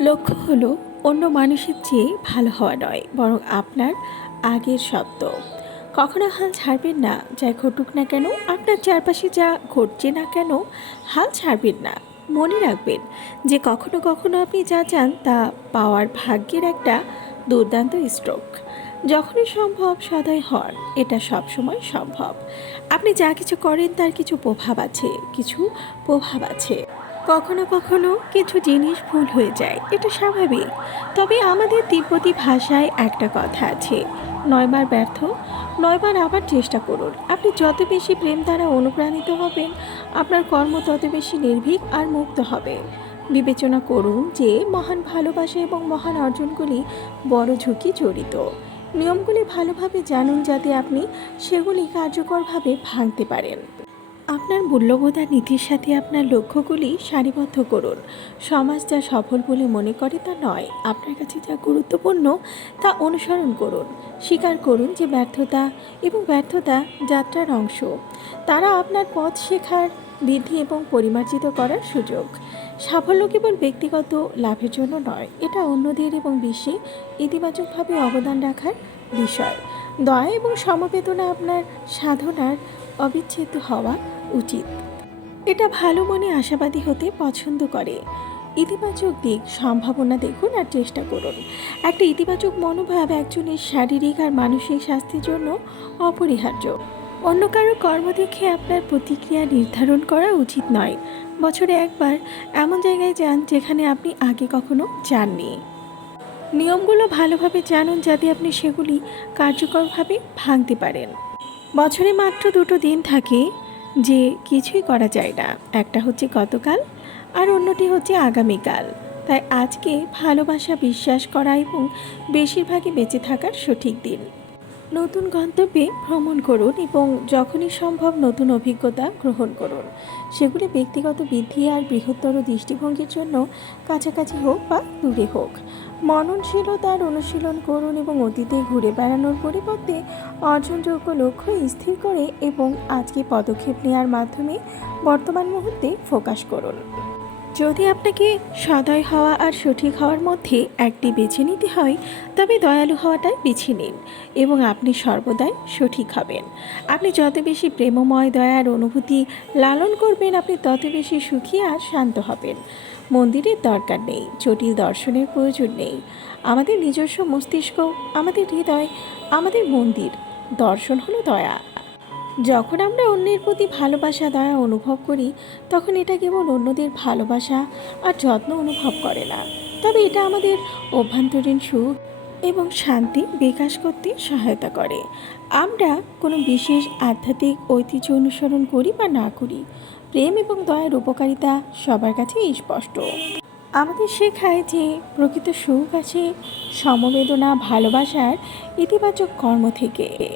লক্ষ্য হলো অন্য মানুষের চেয়ে ভালো হওয়া নয়, বরং আপনার আগের শব্দ। কখনো হাল ছাড়বেন না যাই ঘটুক না কেন, আপনার চারপাশে যা ঘটছে না কেন, হাল ছাড়বেন না। মনে রাখবেন যে কখনো কখনো আপনি যা চান তা পাওয়ার ভাগ্যের একটা দুর্দান্ত স্ট্রোক যখনই সম্ভব সদয় হন, এটা সবসময় সম্ভব। আপনি যা কিছু করেন তার কিছু প্রভাব আছে, কিছু প্রভাব আছে। কখনো কখনো কিছু জিনিস ভুল হয়ে যায়, এটা স্বাভাবিক। তবে আমাদের তিব্বতী ভাষায় একটা কথা আছে নয়বার ব্যর্থ নয়বার আবার চেষ্টা করুন। আপনি যত বেশি প্রেম দ্বারা অনুপ্রাণিত হবেন, আপনার কর্ম তত বেশি নির্ভীক আর মুক্ত হবে। বিবেচনা করুন যে, মহান ভালোবাসা এবং মহান অর্জনগুলি বড় ঝুঁকি জড়িত। নিয়মগুলি ভালোভাবে জানুন যাতে আপনি সেগুলি কার্যকরভাবে ভাঙতে পারেন। আপনার মূল্যবোধ আর নীতির সাথে আপনার লক্ষ্যগুলি সারিবদ্ধ করুন। সমাজ যা সফল বলে মনে করে তা নয়। আপনার কাছে যা গুরুত্বপূর্ণ, তা অনুসরণ করুন। স্বীকার করুন যে ব্যর্থতা এবং ব্যর্থতা যাত্রার অংশ। তারা আপনার পথ শেখার বৃদ্ধি এবং পরিমার্জিত করার সুযোগ। সাফল্য কেবল ব্যক্তিগত লাভের জন্য নয়, এটা অন্যদের এবং বিশ্বে ইতিবাচকভাবে অবদান রাখার বিষয়। দয়া এবং সমবেদনা আপনার সাধনার অবিচ্ছেদ্য হওয়া উচিত। এটা ভালো মনে আশাবাদী হতে পছন্দ করে। ইতিবাচক দিক, সম্ভাবনা দেখুন আর চেষ্টা করুন। একটা ইতিবাচক মনোভাব একজনের শারীরিক আর মানসিক স্বাস্থ্যের জন্য অপরিহার্য। অন্য কারও কর্ম দেখে আপনার প্রতিক্রিয়া নির্ধারণ করা উচিত নয়। বছরে একবার এমন জায়গায় যান যেখানে আপনি আগে কখনো যাননি। নিয়মগুলো ভালোভাবে জানুন যাতে আপনি সেগুলি কার্যকরভাবে ভাঙতে পারেন। বছরে মাত্র দুটো দিন থাকে। যে কিছুই করা যায় না। একটা হচ্ছে গতকাল আর অন্যটি হচ্ছে আগামীকাল। তাই আজকে ভালোবাসা, বিশ্বাস করা এবং বেশিরভাগই বেঁচে থাকার সঠিক দিন। নতুন গন্তব্যে ভ্রমণ করুন এবং যখনই সম্ভব নতুন অভিজ্ঞতা গ্রহণ করুন। সেগুলি ব্যক্তিগত বৃদ্ধি আর বৃহত্তর দৃষ্টিভঙ্গির জন্য কাছাকাছি হোক বা দূরে হোক। মননশীলতার অনুশীলন করুন এবং অতীতে ঘুরে বেড়ানোর পরিবর্তে অর্জনযোগ্য লক্ষ্য স্থির করে এবং আজকে পদক্ষেপ নেওয়ার মাধ্যমে বর্তমান মুহূর্তে ফোকাস করুন। যদি আপনাকে সদয় হওয়া আর সঠিক হওয়ার মধ্যে একটি বেছে নিতে হয়, তবে দয়ালু হওয়াটাই বেছে নিন এবং আপনি সর্বদাই সঠিক হবেন। আপনি যত বেশি প্রেমময়, দয়ার অনুভূতি লালন করবেন, আপনি তত বেশি সুখী আর শান্ত হবেন। মন্দিরের দরকার নেই, জটিল দর্শনের প্রয়োজন নেই। আমাদের নিজস্ব মস্তিষ্ক, আমাদের হৃদয়, আমাদের মন্দির, দর্শন হলো দয়া। যখন আমরা অন্যের প্রতি ভালোবাসা দয়া অনুভব করি, তখন এটা কেবল অন্যদের ভালোবাসা আর যত্ন অনুভব করে না। তবে এটা আমাদের অভ্যন্তরীণ সুখ এবং শান্তি বিকাশ করতে সহায়তা করে। আমরা কোনো বিশেষ আধ্যাত্মিক ঐতিহ্য অনুসরণ করি বা না করি, প্রেম এবং দয়ার উপকারিতা সবার কাছেই স্পষ্ট। আমাদের শেখায় যে প্রকৃত সুখ আছে সমবেদনা, ভালোবাসার ইতিবাচক কর্ম থেকে।